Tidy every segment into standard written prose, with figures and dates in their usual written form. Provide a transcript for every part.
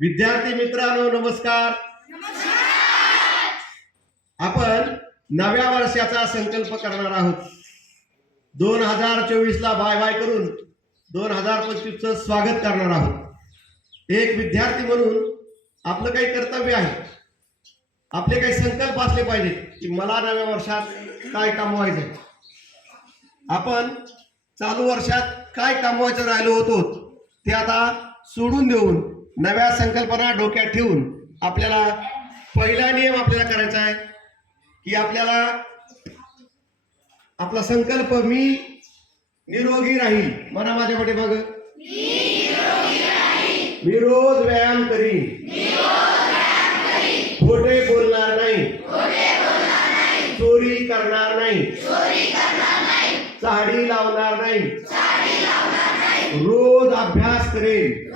विद्यार्थी मित्रांनो नमस्कार. आपण नव्या वर्षाचा संकल्प करणार आहोत. 2024 ला बाय बाय करून 2025 चं स्वागत करणार आहोत. एक विद्यार्थी म्हणून आपलं काही कर्तव्य आहे, आपले काही संकल्प असले पाहिजेत की मला नव्या वर्षात काय कमवायचं. आपण चालू वर्षात काय कमवायचं राहिलो होतो ते आता सोडून देऊन नव्या संकल्पना डोक्यात ठेवून आपल्याला पहिला नियम आपल्याला करायचा आहे की आपल्याला आपला संकल्प मी निरोगी राहील. मला माझ्याकडे बघ, मी रोज व्यायाम करीन, खोटे बोलणार नाही, चोरी करणार नाही, चाडी लावणार नाही, रोज अभ्यास करेन.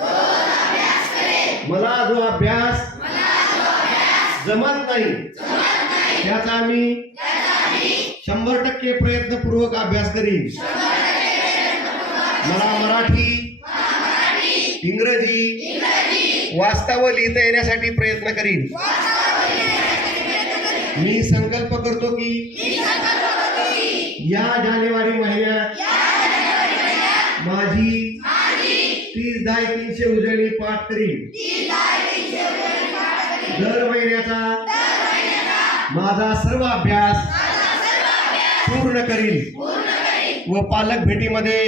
मला जो अभ्यास जमत नाही त्याचा मी 100% प्रयत्नपूर्वक अभ्यास करीन. मला मराठी, इंग्रजी वाचता व लिहिता येण्यासाठी प्रयत्न करीन. मी संकल्प करतो की या जानेवारी महिन्यात माझी 30-300 उजळणी पाठ करीन. दर महिन्याचा माझा सर्व अभ्यास पूर्ण करीन व पालक भेटीमध्ये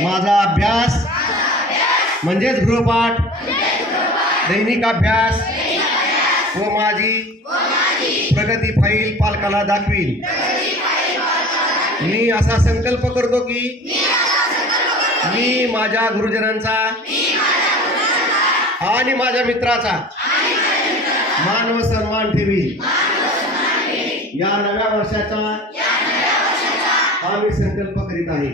माझा अभ्यास म्हणजेच गृहपाठ, दैनिक अभ्यास व माझी प्रगती फाईल पालकाला दाखवीन. मी असा संकल्प करतो की मी माझ्या गुरुजनांचा आणि माझ्या मित्राचा मान व सन्मान ठेवीन. या नव्या वर्षाचा आम्ही संकल्प करीत आहे.